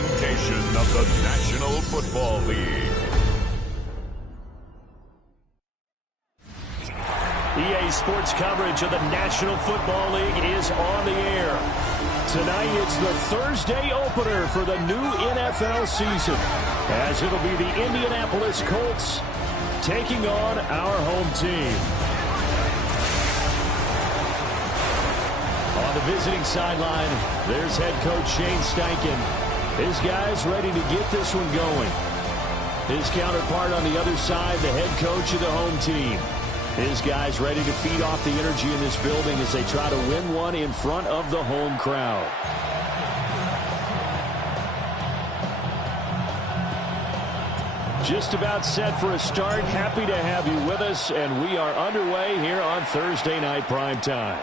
presentation of the National Football League. EA Sports coverage of the National Football League is on the air. Tonight, it's the Thursday opener for the new NFL season, as it'll be the Indianapolis Colts taking on our home team. On the visiting sideline, there's head coach Shane Steichen. His guys ready to get this one going. His counterpart on the other side, the head coach of the home team. His guys ready to feed off the energy in this building as they try to win one in front of the home crowd. Just about set for a start. Happy to have you with us, and we are underway here on Thursday Night Primetime.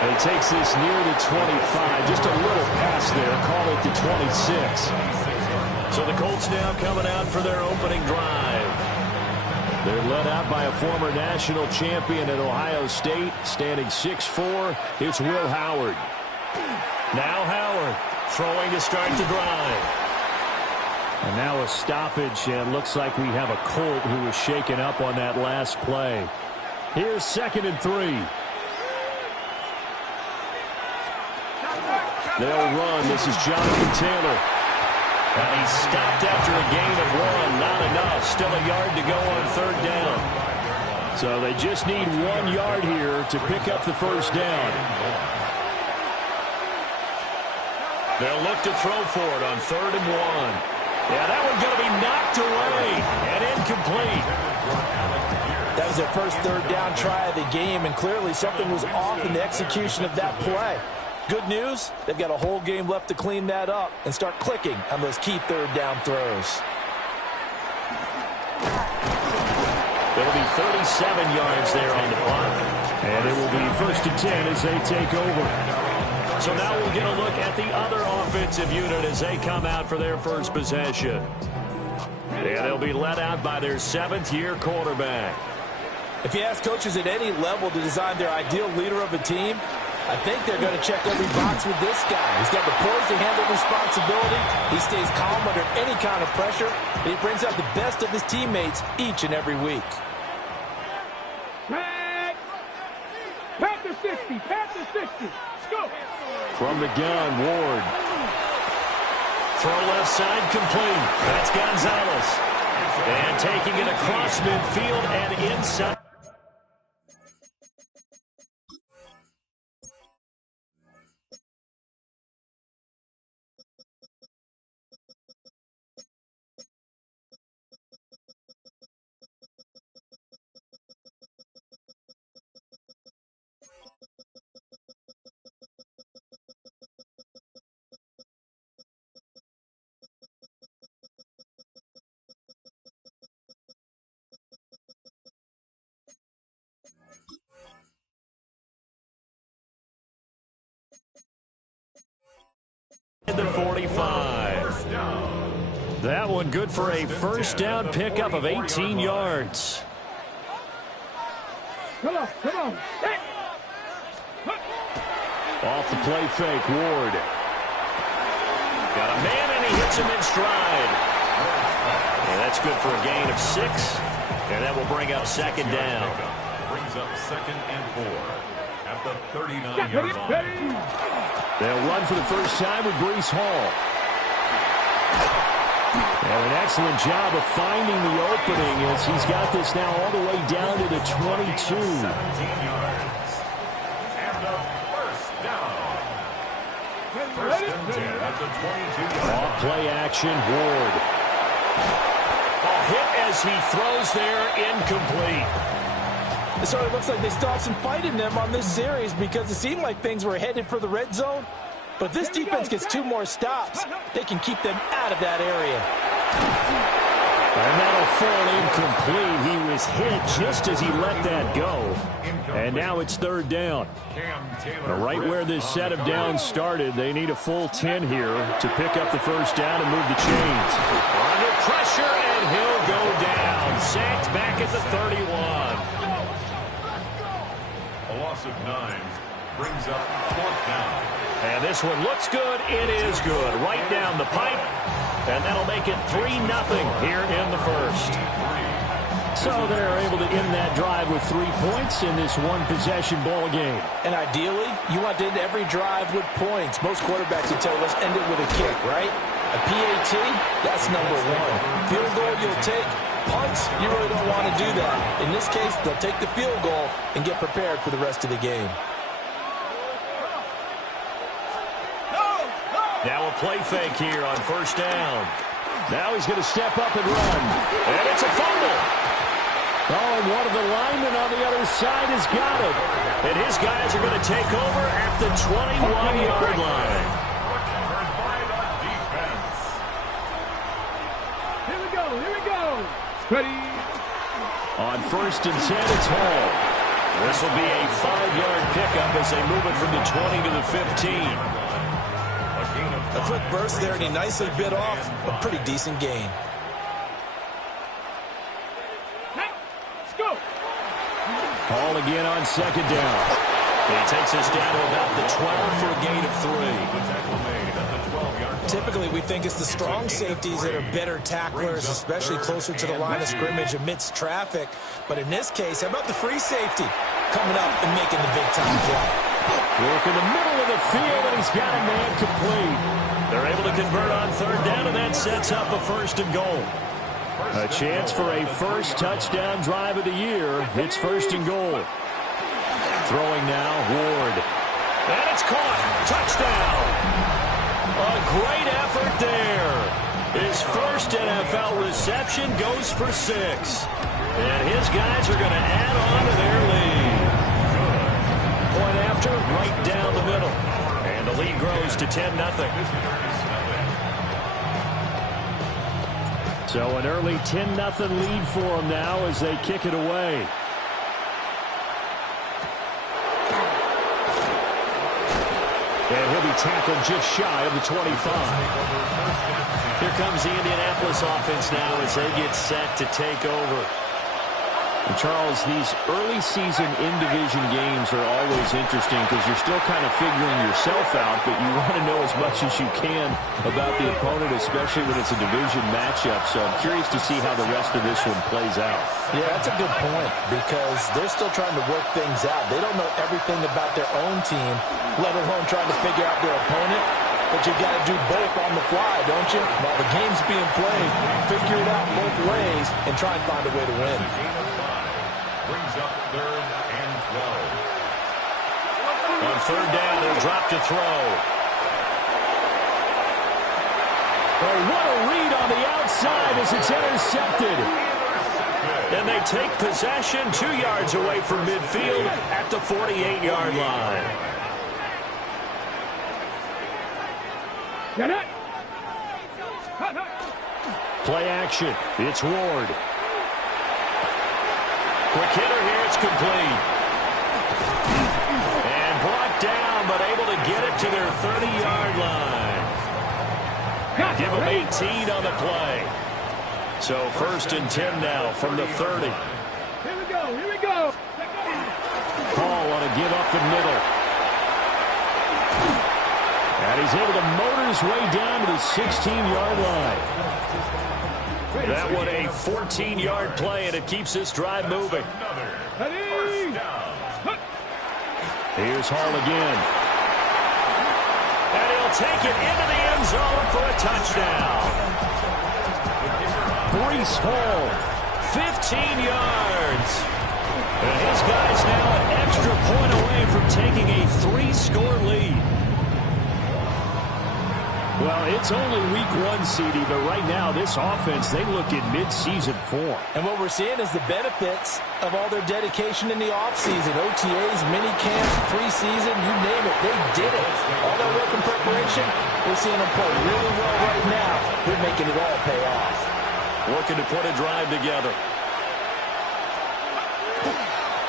And he takes this near the 25, just a little past there, call it the 26. So the Colts now coming out for their opening drive. They're led out by a former national champion at Ohio State, standing 6'4". It's Will Howard. Now Howard throwing to start the drive. And now a stoppage, and looks like we have a Colt who was shaken up on that last play. Here's 2nd and 3. They'll run. This is Jonathan Taylor. And he's stopped after a gain of 1. Not enough. Still a yard to go on 3rd down. So they just need 1 yard here to pick up the first down. They'll look to throw for it on 3rd and 1. Yeah, that one's going to be knocked away and incomplete. That was their first 3rd down try of the game, and clearly something was off in the execution of that play. Good news, they've got a whole game left to clean that up and start clicking on those key 3rd down throws. It'll be 37 yards there on the clock. And it will be 1st and 10 as they take over. So now we'll get a look at the other offensive unit as they come out for their first possession. And they'll be led out by their 7th-year quarterback. If you ask coaches at any level to design their ideal leader of a team, I think they're going to check every box with this guy. He's got the poise to handle responsibility. He stays calm under any kind of pressure, and he brings out the best of his teammates each and every week. Panther 60, Panther 60. Let's go. From the gun, Ward. Throw left side complete. That's Gonzalez. And taking it across midfield and inside. The 45. That one good for a first down pickup of 18 yards. Come on. Hey. Off the play fake, Ward. Got a man, and he hits him in stride. And that's good for a gain of 6. And that will bring up 2nd down. Brings up 2nd and 4 at the 39-yard line. They'll run for the first time with Breece Hall. And an excellent job of finding the opening as he's got this now all the way down to the 22. 17 yards. And a first down. 1st and 10 at the 22. Off play action, Ward. A hit as he throws there, incomplete. It sort of looks like they still have some fight in them on this series because it seemed like things were headed for the red zone. But if this defense gets 2 more stops, they can keep them out of that area. And that'll fall incomplete. He was hit just as he let that go. And now it's 3rd down. Right where this set of downs started, they need a full 10 here to pick up the first down and move the chains. Under pressure, and he'll go down. Sacked back at the 31. A loss of 9 brings up 4th down. And this one looks good. It is good. Right down the pipe. And that'll make it 3-0 here in the first. So they're able to end that drive with 3 points in this one-possession ball game. And ideally, you want to end every drive with points. Most quarterbacks will tell you, let's end it with a kick, right? A PAT, that's number one. Field goal you'll take. Punts, you really don't want to do that. In this case, they'll take the field goal and get prepared for the rest of the game. Now a play fake here on first down. Now he's going to step up and run. And it's a fumble. Oh, and one of the linemen on the other side has got it. And his guys are going to take over at the 21-yard line. Here we go. Here we go. Ready. On first and 10, it's Hall. This will be a 5-yard pickup as they move it from the 20 to the 15. A quick burst there, and he nicely bit off a pretty decent gain. Let's go. Hall again on second down. He takes us down to about the 12 for a gain of 3. Typically, we think it's the strong safeties that are better tacklers, especially closer to the line of scrimmage amidst traffic. But in this case, how about the free safety coming up and making the big-time play? Work in the middle of the field, and he's got a man complete. They're able to convert on third down, and that sets up a first and goal. A chance for a first touchdown drive of the year. It's first and goal. Throwing now, Ward. And it's caught. Touchdown. A great effort there. His first NFL reception goes for 6. And his guys are going to add on to their lead. Point after, right down the middle. And the lead grows to 10-0. So an early 10-0 lead for them now as they kick it away. And he'll be tackled just shy of the 25. Here comes the Indianapolis offense now as they get set to take over. And Charles, these early season in-division games are always interesting because you're still kind of figuring yourself out, but you want to know as much as you can about the opponent, especially when it's a division matchup. So I'm curious to see how the rest of this one plays out. Yeah, that's a good point because they're still trying to work things out. They don't know everything about their own team, let alone trying to figure out their opponent. But you got to do both on the fly, don't you? While the game's being played, figure it out both ways and try and find a way to win. Brings up third and 12. On third down, he'll drop to throw. Oh, what a read on the outside as it's intercepted. And they take possession 2 yards away from midfield at the 48-yard line. Get it. Play action. It's Ward. Quick hitter here, it's complete. And brought down, but able to get it to their 30-yard line. Give them 18 on the play. So first and 10 now from the 30. Here we go. Here we go. Paul on a give up the middle. And he's able to motor his way down to the 16-yard line. That one a 14-yard play, and it keeps this drive moving. Ready. Here's Hall again. And he'll take it into the end zone for a touchdown. Breece Hall, 15 yards. And his guys now an extra point away from taking a 3-score lead. well, it's only week 1, CD, but right now this offense, they look in mid-season form. And what we're seeing is the benefits of all their dedication in the offseason. OTAs, mini camps, preseason, you name it, they did it. All that work and preparation, we're seeing them play really well right now. They're making it all pay off. Looking to put a drive together.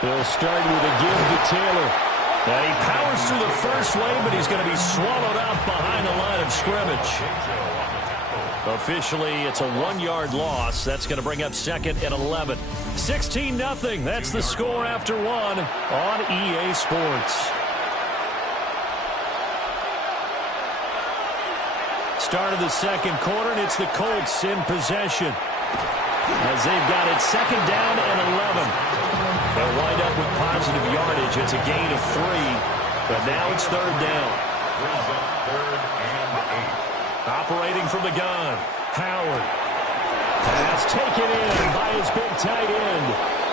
They'll start with a give to Taylor. And he powers through the first wave, but he's going to be swallowed up behind the line of scrimmage. Officially, it's a 1-yard loss. That's going to bring up 2nd and 11. 16-0. That's the score after 1 on EA Sports. Start of the second quarter, and it's the Colts in possession, as they've got it second down and 11. They'll wind up with positive yardage. It's a gain of 3, but now it's third down. Brings up third and 8. Operating from the gun, Howard. Pass taken in by his big tight end.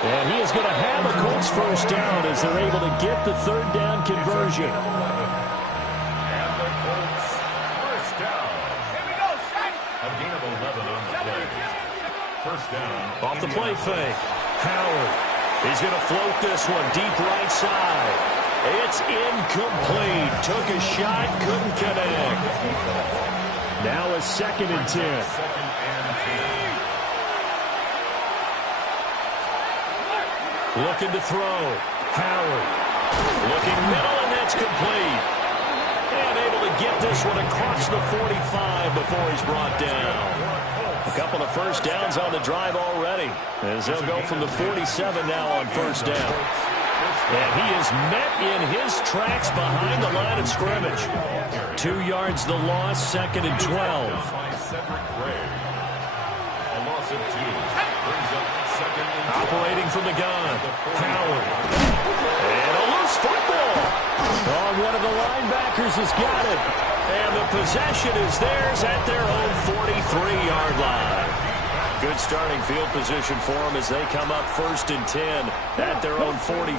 And he is going to have a Colts first down as they're able to get the third down conversion. And the Colts first down. Here we go, Shaq. A gain of 11 on the play. First down. Off the play fake, Howard. He's going to float this one deep right side. It's incomplete. Took a shot, couldn't connect. Now a second and 10. Second and 10. Looking to throw. Howard. Looking middle, and that's complete. And able to get this one across the 45 before he's brought down. A couple of first downs on the drive already, as they'll go from the 47 now on first down. And he is met in his tracks behind the line of scrimmage. 2 yards the loss, second and 12. By Cedric Gray. A loss of 2. Brings up second and 12. Operating from the gun, Howard. And a loose football. Oh, one of the linebackers has got it. And the possession is theirs at their own 43-yard line. Good starting field position for them as they come up first and 10 at their own 43.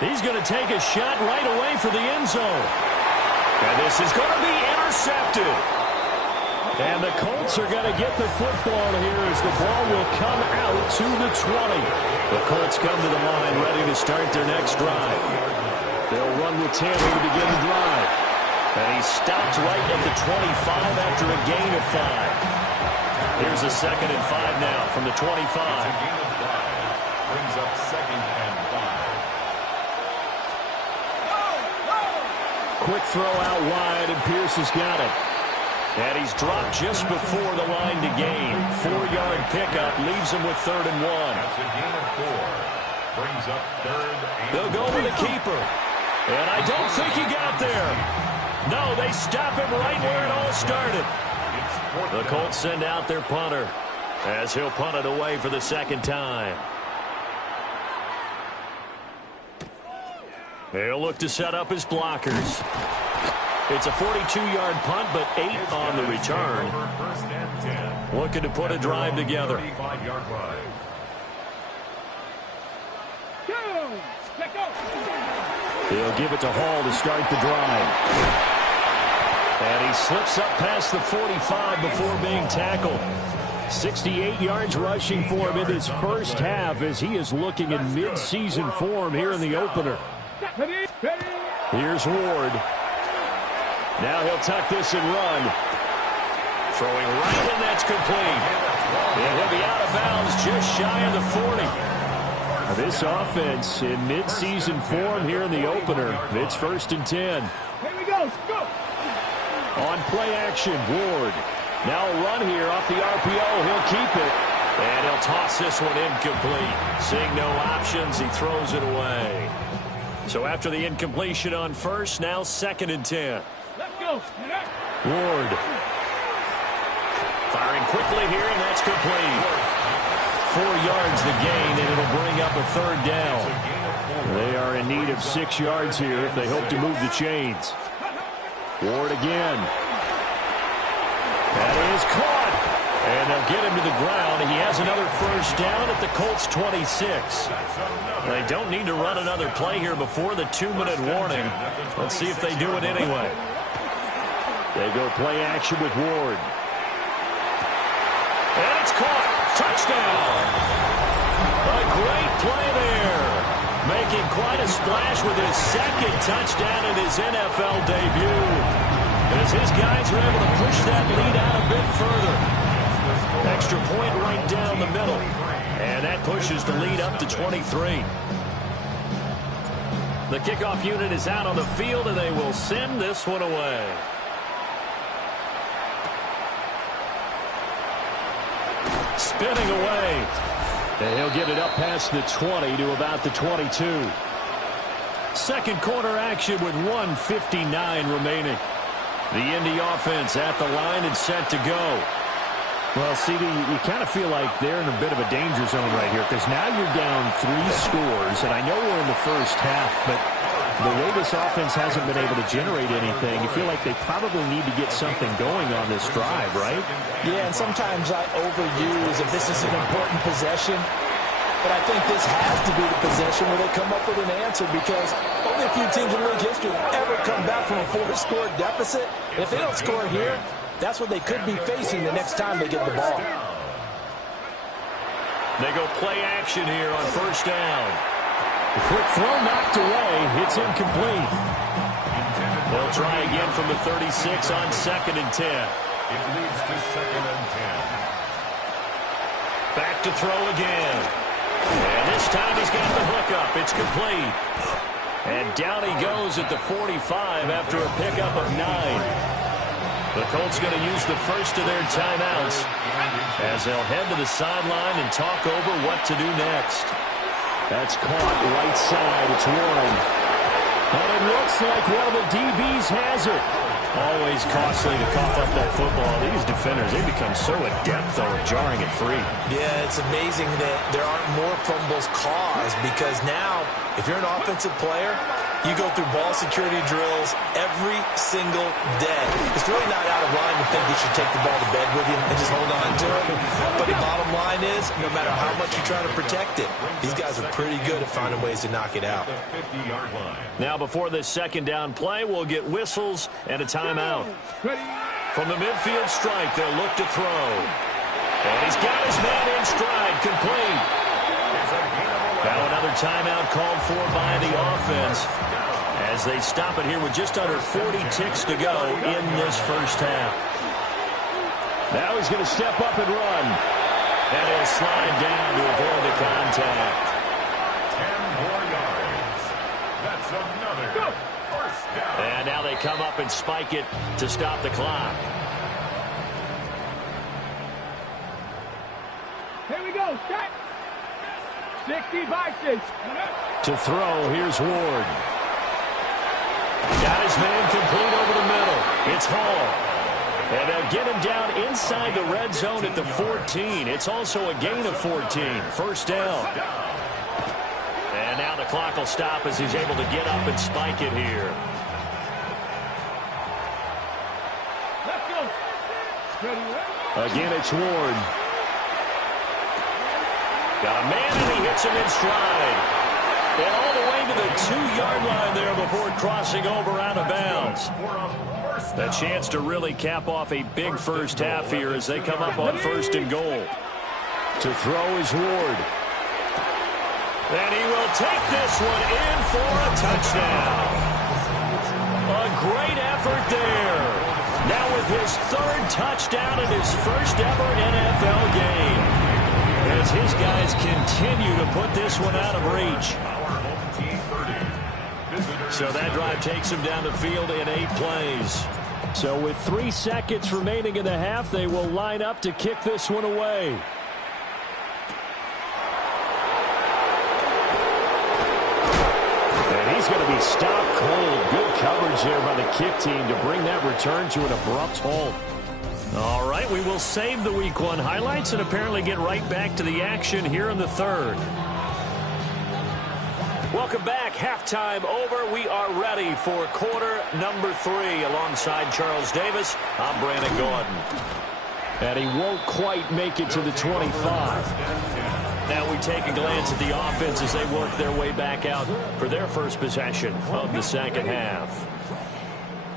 He's going to take a shot right away for the end zone. And this is going to be intercepted. And the Colts are going to get the football here as the ball will come out to the 20. The Colts come to the line ready to start their next drive. They'll run with 10 to begin the drive. And he stopped right at the 25 after a gain of 5. Here's a second and 5 now from the 25. A gain of 5. Brings up second and 5. Quick throw out wide, and Pierce has got it. And he's dropped just before the line to gain. 4-yard pickup leaves him with third and 1. That's a gain of 4. Brings up third and They'll go with the keeper. And I don't think he got there. No, they stop him right where it all started. The Colts send out their punter as he'll punt it away for the second time. He'll look to set up his blockers. It's a 42-yard punt, but 8 on the return. First and 10. Looking to put a drive together. 35-yard drive. Go. Let go. He'll give it to Hall to start the drive. And he slips up past the 45 before being tackled. 68 yards rushing for him in his first half as he is looking in mid-season form here in the opener. Ready. Ready. Here's Ward. Now he'll tuck this and run. Throwing right, and that's complete. And he'll be out of bounds just shy of the 40. This offense in mid-season form here in the opener. It's first and 10. Here we go. Go. On play action, Ward. Now a run here off the RPO. He'll keep it. And he'll toss this one incomplete. Seeing no options, he throws it away. So after the incompletion on first, now second and 10. Let's go. Ward. Firing quickly here, and that's complete. 4 yards the gain, and it'll bring up a third down. They are in need of 6 yards here if they hope to move the chains. Ward again. That is caught. And they'll get him to the ground. He has another first down at the Colts 26. They don't need to run another play here before the 2-minute warning. Let's see if they do it anyway. They go play action with Ward. And it's caught. Touchdown. A great play there. Making quite a splash with his second touchdown in his NFL debut. As his guys are able to push that lead out a bit further. Extra point right down the middle. And that pushes the lead up to 23. The kickoff unit is out on the field, and they will send this one away. Spinning away. And he'll get it up past the 20 to about the 22. Second quarter action with 1:59 remaining. The Indy offense at the line and set to go. Well, CD, you kind of feel like they're in a bit of a danger zone right here because now you're down 3 scores, and I know we're in the first half, but the way this offense hasn't been able to generate anything, you feel like they probably need to get something going on this drive, right? Yeah, and sometimes I overuse if this is an important possession, but I think this has to be the possession where they come up with an answer because only a few teams in league history have ever come back from a 4-score deficit. And if they don't score here, that's what they could be facing the next time they get the ball. They go play action here on first down. The quick throw knocked away. It's incomplete. They'll try again from the 36 on 2nd and 10. It leads to 2nd and 10. Back to throw again. And this time he's got the hookup. It's complete. And down he goes at the 45 after a pickup of 9. The Colts going to use the first of their timeouts as they'll head to the sideline and talk over what to do next. That's caught right side. It's Warren. And it looks like one of the DBs has it. Always costly to cough up that football. These defenders, they become so adept, though, at jarring it free. Yeah, it's amazing that there aren't more fumbles caused because now, if you're an offensive player, you go through ball security drills every single day. It's really not out of line to think you should take the ball to bed with you and just hold on to it. But the bottom line is, no matter how much you try to protect it, these guys are pretty good at finding ways to knock it out. Now, before this second down play, we'll get whistles and a timeout. From the midfield stripe, they'll look to throw. And he's got his man in stride, complete. Now another timeout called for by the offense as they stop it here with just under 40 ticks to go in this first half. Now he's going to step up and run. And he'll slide down to avoid the contact. 10 more yards. That's another first down. And now they come up and spike it to stop the clock. Here we go. Set. 65 6. To throw, here's Ward. Got his man complete over the middle. It's Hall. And they'll get him down inside the red zone at the 14. It's also a gain of 14. First down. And now the clock will stop as he's able to get up and spike it here. Let's go. Again, it's Ward. Got a man, and he hits him in stride. And all the way to the 2-yard line there before crossing over out of bounds. A chance to really cap off a big first half here as they come up on 1st and goal. To throw is Ward. And he will take this one in for a touchdown. A great effort there. Now with his 3rd touchdown in his first ever NFL game. As his guys continue to put this one out of reach. So that drive takes him down the field in 8 plays. So with 3 seconds remaining in the half, they will line up to kick this one away. And he's going to be stopped cold. Good coverage there by the kick team to bring that return to an abrupt halt. All right, we will save the Week 1 highlights and apparently get right back to the action here in the 3rd. Welcome back. Halftime over. We are ready for quarter number 3. Alongside Charles Davis, I'm Brandon Gordon. And he won't quite make it to the 25. Now we take a glance at the offense as they work their way back out for their first possession of the second half.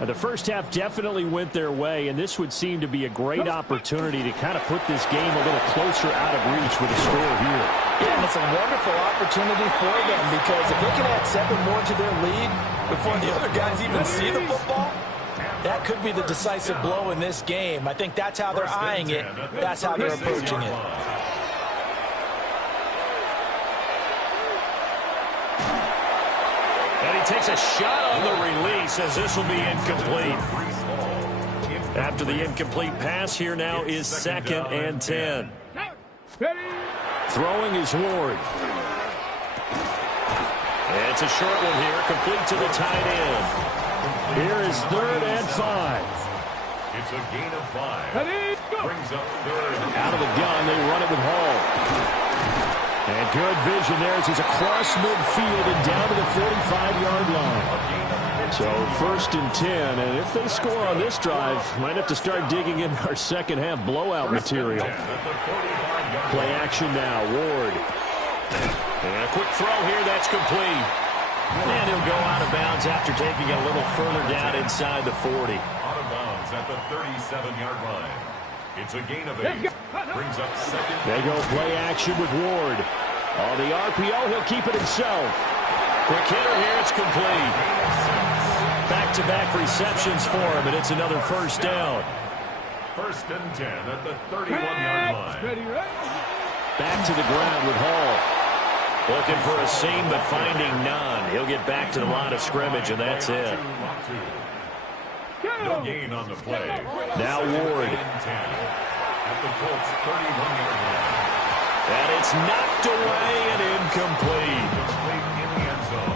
The first half definitely went their way, and this would seem to be a great opportunity to kind of put this game a little closer out of reach with a score here. Yeah, and it's a wonderful opportunity for them because if they can add 7 more to their lead before the other guys even see the football, that could be the decisive blow in this game. I think that's how they're eyeing it. That's how they're approaching it. And he takes a shot on the release as this will be incomplete. After the incomplete pass, here now is 2nd and 10. Throwing is Ward. It's a short one here, complete to the tight end. Here is 3rd and 5. It's a gain of 5. Ready, go. Brings up 3rd. Out of the gun, they run it with Hall. And good vision there as he's across midfield and down to the 45-yard line. So 1st and 10, and if they score on this drive, might have to start digging in our second half blowout material. Play action now, Ward. And a quick throw here, that's complete. And he'll go out of bounds after taking it a little further down inside the 40. Out of bounds at the 37-yard line. It's a gain of 8. Brings up 2nd. They go play action with Ward. On the RPO, he'll keep it himself. Quick hitter here, it's complete. Back-to-back receptions for him, and it's another 1st down. 1st and 10 at the 31-yard line. Ready, ready. Back to the ground with Hall. Looking for a seam, but finding none. He'll get back to the line of scrimmage, and that's it. No gain on the play. Now Ward. At the Colts 31-yard line. And it's knocked away and incomplete.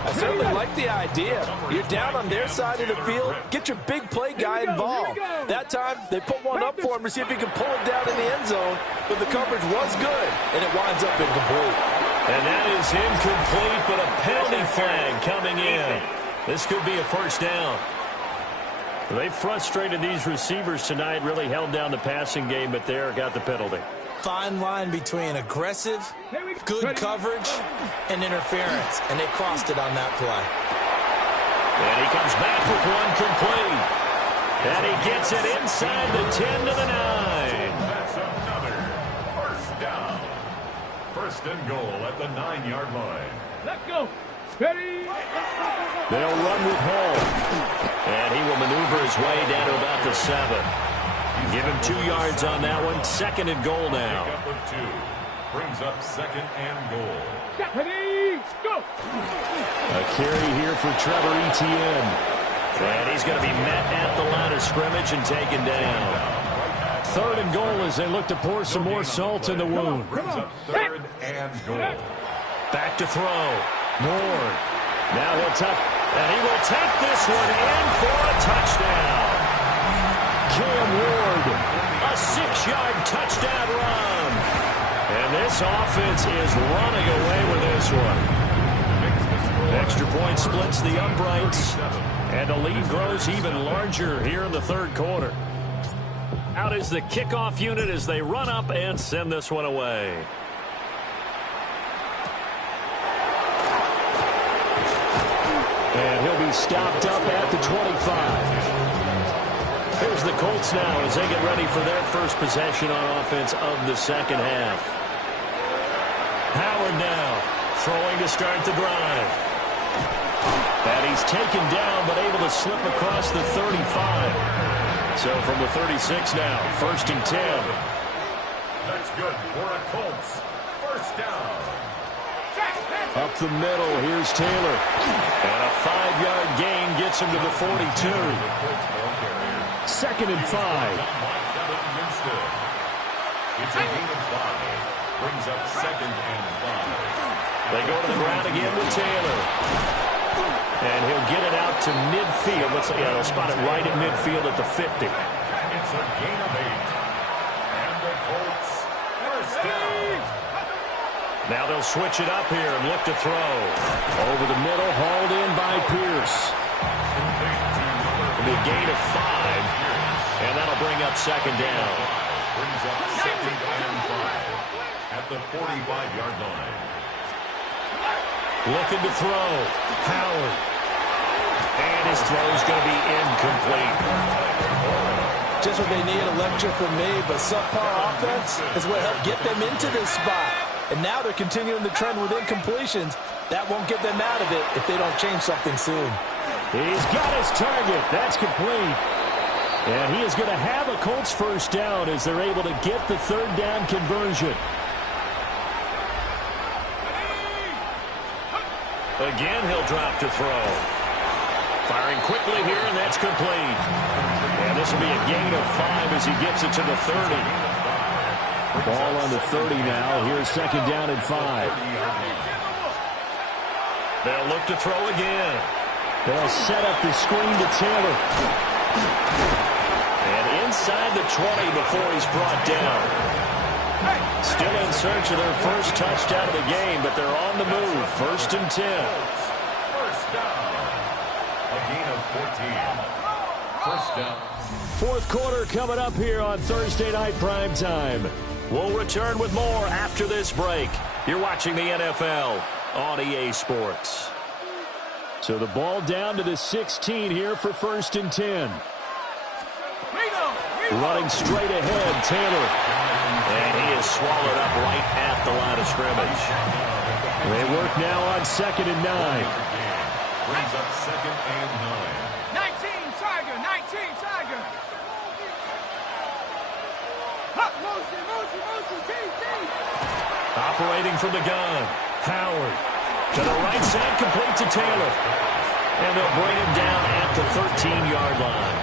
I certainly like the idea. You're down on their side of the field. Get your big play guy involved. That time, they put one up for him to see if he can pull it down in the end zone. But the coverage was good, and it winds up incomplete. And that is incomplete, but a penalty flag coming in. This could be a 1st down. They frustrated these receivers tonight, really held down the passing game, but there got the penalty. Fine line between aggressive, good coverage, and interference. And they crossed it on that play. And he comes back with one complete. And he gets it inside the 10 to the 9. That's another 1st down. 1st and goal at the 9-yard line. Let's go. Ready. They'll run with Hall. And he will maneuver his way down to about the 7. Give him 2 yards on that one. 2nd and goal now. Pick up of 2. Brings up 2nd and goal. Ready, go. A carry here for Trevor Etienne. And he's going to be met at the line of scrimmage and taken down. 3rd and goal as they look to pour some more salt in the wound. Brings up 3rd and goal. Back to throw. Ward. Now he'll tuck. And he will take this one in for a touchdown. Cam Ward. A 6-yard touchdown run. And this offense is running away with this one. Extra point splits the uprights. And the lead grows even larger here in the 3rd quarter. Out is the kickoff unit as they run up and send this one away. And he'll be stopped up at the 25. Here's the Colts now as they get ready for their first possession on offense of the 2nd half. Howard now throwing to start the drive. And he's taken down but able to slip across the 35. So from the 36 now, 1st and 10. That's good for a Colts. 1st down. Up the middle, here's Taylor. And a 5-yard gain gets him to the 42. 2nd and 5. It's a gain of 5. Brings up 2nd and 5. They go to the ground again with Taylor. And he'll get it out to midfield. Let's see, they'll spot it right in midfield at the 50. It's a gain of 8. And the Colts 1st down. Now they'll switch it up here and look to throw. Over the middle, hauled in by Pierce. The gain of 5. And that'll bring up 2nd down. Brings up 2nd and 5 at the 45-yard line. Looking to throw. Howard. And his throw's going to be incomplete. Just what they need, a lecture from me, but subpar offense is what helped get them into this spot. And now they're continuing the trend with incompletions. That won't get them out of it if they don't change something soon. He's got his target. That's complete. And he is going to have a Colts 1st down as they're able to get the 3rd down conversion. Again, he'll drop to throw. Firing quickly here, and that's complete. And this will be a gain of 5 as he gets it to the 30. Ball on the 30 now. Here's 2nd down and 5. They'll look to throw again. They'll set up the screen to Taylor. And inside the 20 before he's brought down. Still in search of their first touchdown of the game, but they're on the move. 1st and 10. First down. A gain of 14. First down. Fourth quarter coming up here on Thursday Night Primetime. We'll return with more after this break. You're watching the NFL on EA Sports. So the ball down to the 16 here for 1st and 10. Running straight ahead, Taylor. And he is swallowed up right at the line of scrimmage. They work now on 2nd and 9. Brings up 2nd and 9. 19 Tiger, 19 Tiger. Operating from the gun. Howard to the right side, complete to Taylor. And they'll bring him down at the 13-yard line.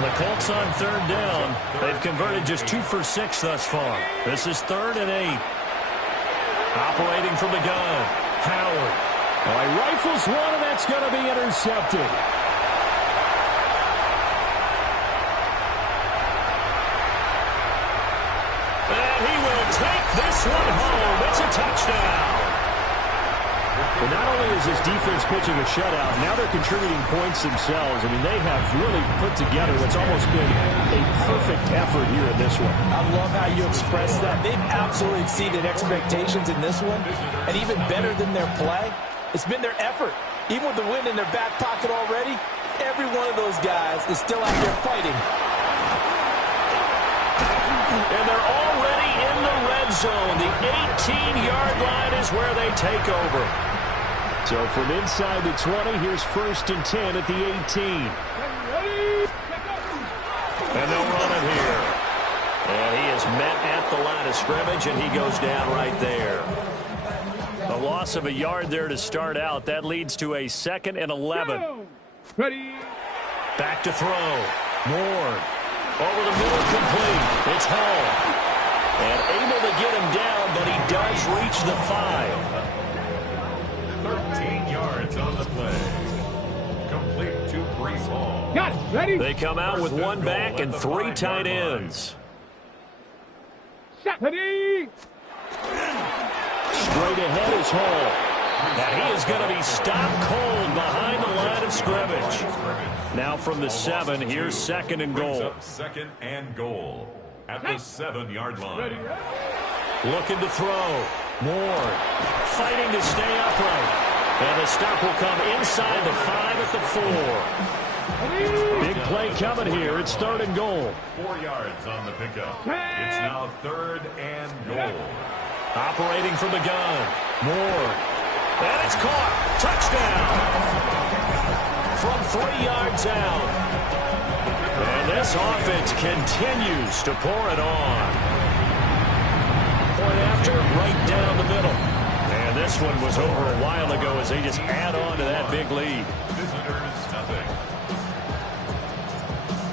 The Colts on 3rd down. They've converted just 2 for 6 thus far. This is 3rd and 8. Operating from the gun. Howard. Oh, he rifles one, and that's going to be intercepted. And he will take this one home. It's a touchdown. But not only is this defense pitching a shutout, now they're contributing points themselves. I mean, they have really put together what's almost been a perfect effort here in this one. I love how you express that. They've absolutely exceeded expectations in this one. And even better than their play, it's been their effort. Even with the win in their back pocket already, every one of those guys is still out there fighting. And they're already in the red zone. The 18-yard line is where they take over. So from inside the 20, here's 1st and 10 at the 18. And they'll run it here. And he is met at the line of scrimmage, and he goes down right there. A loss of a yard there to start out. That leads to a 2nd and 11. Ready. Back to throw. Ward. Over the middle, complete. It's Hall. And able to get him down, but he does reach the 5. 13 yards on the play. Complete to Brees Hall. Got it. Ready. They come out with 1 back and 3 tight ends. Shot. Ready. Straight ahead is Hall. And he is going to be stopped cold behind the line of scrimmage. Now from the 7, here's 2nd and Brings goal. up 2nd and goal at the 7-yard line. Looking to throw. Ward fighting to stay upright. And the stop will come inside the 5 at the 4. Big play coming here. It's 3rd and goal. 4 yards on the pickup. It's now 3rd and goal. Operating from the gun. Ward. And it's caught. Touchdown. From 3 yards out. And this offense continues to pour it on. Point after, right down the middle. And this one was over a while ago as they just add on to that big lead. Visitors, nothing.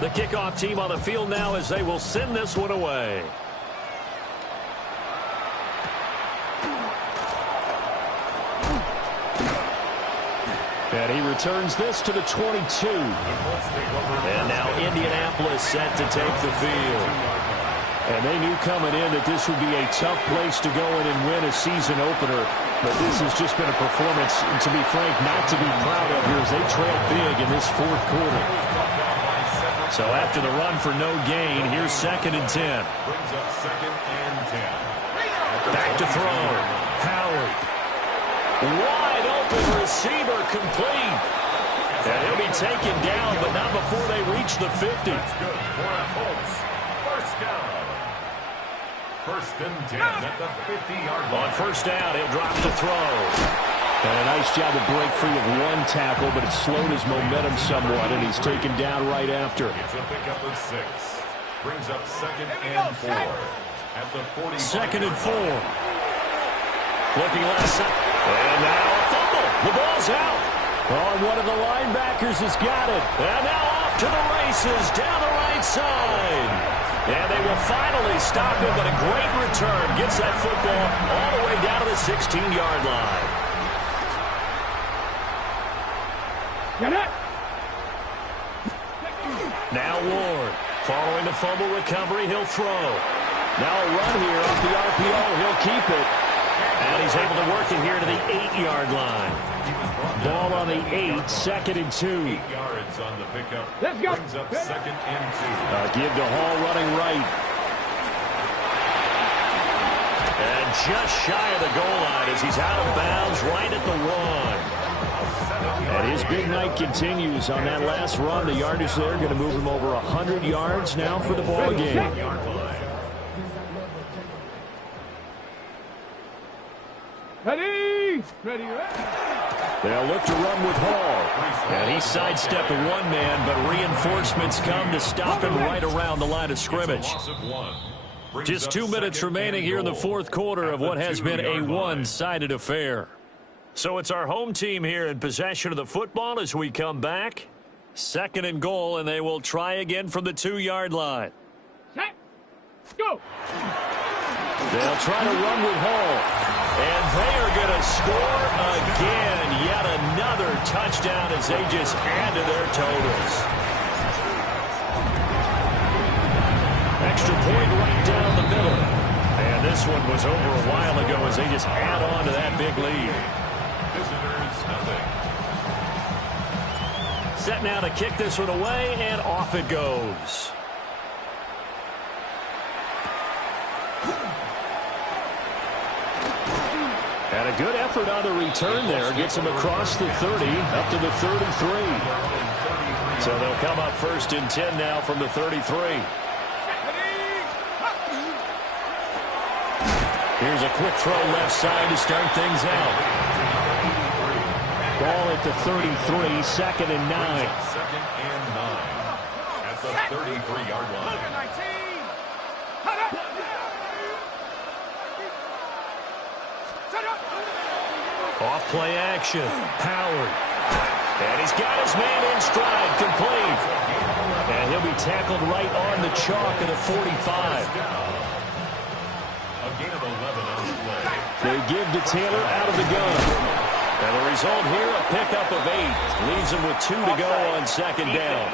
The kickoff team on the field now as they will send this one away. And he returns this to the 22. And now Indianapolis set to take the field. And they knew coming in that this would be a tough place to go in and win a season opener. But this has just been a performance, to be frank, not to be proud of here as they trail big in this 4th quarter. So after the run for no gain, here's 2nd and 10. Brings up 2nd and 10. Back to throw. Howard. Wide open receiver, complete. And he'll be taken down, but not before they reach the 50. That's good for the Colts. First down. 1st and 10 at the 50-yard line. On 1st down, he'll drop to throw. And a nice job to break free of 1 tackle, but it slowed his momentum somewhat, and he's taken down right after. It's a pickup of 6. Brings up 2nd and 4 at the 40. 2nd and 4. Looking left side. And now a fumble. The ball's out. Oh, and one of the linebackers has got it. And now off to the races down the right side. And they will finally stop him, but a great return. Gets that football all the way down to the 16-yard line. Get it. Now Ward. Following the fumble recovery, he'll throw. Now a run here off the RPO. He'll keep it. And he's able to work it here to the 8-yard line. Ball on the 8, 2nd and 2. 8 yards on the pickup. Let's go. Brings up 2nd and 2. Give to Hall running right. And just shy of the goal line as he's out of bounds right at the 1. And his big night continues on that last run. The yardage there going to move him over 100 yards now for the ball game. Ready. Ready. They'll look to run with Hall. And he sidestepped a one-man, but reinforcements come to stop him right around the line of scrimmage. Just 2 minutes remaining here in the fourth quarter of what has been a one-sided affair. So it's our home team here in possession of the football as we come back. 2nd and goal, and they will try again from the 2-yard line. Set. Go. They'll try to run with Hall. And they are going to score again. Yet another touchdown as they just add to their totals. Extra point right down the middle. And this one was over a while ago as they just add on to that big lead. Visitors, nothing. Set now to kick this one away, and off it goes. And a good effort on the return there. Gets him across the 30, up to the 33. So they'll come up 1st and 10 now from the 33. Here's a quick throw left side to start things out. Ball at the 33, 2nd and 9. 2nd and 9 at the 33-yard line. Off play action. Howard. And he's got his man in stride, complete. And he'll be tackled right on the chalk at a 45. A gain of 11 on the play. They give to Taylor out of the gun. And the result here, a pickup of 8. Leaves him with 2 to go on 2nd down.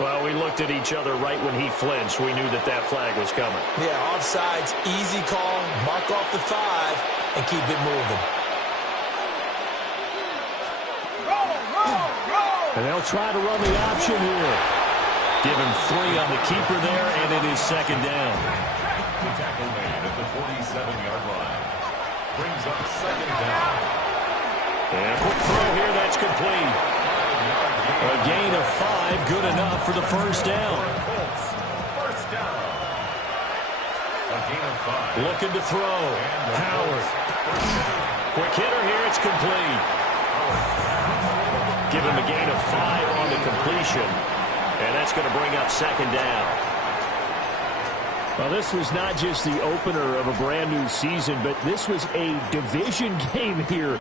Well, we looked at each other right when he flinched. We knew that that flag was coming. Yeah, offsides, easy call. Mark off the 5 and keep it moving. And they'll try to run the option here. Give him 3 on the keeper there, and it is 2nd down. The tackle made at the 47-yard line. Brings up 2nd down. And a quick throw here, that's complete. A gain of 5, good enough for the 1st down. Colts, 1st down. A gain of 5. Looking to throw. Howard. Quick hitter here, it's complete. Give him a gain of 5 on the completion. And that's going to bring up 2nd down. Well, this was not just the opener of a brand new season, but this was a division game here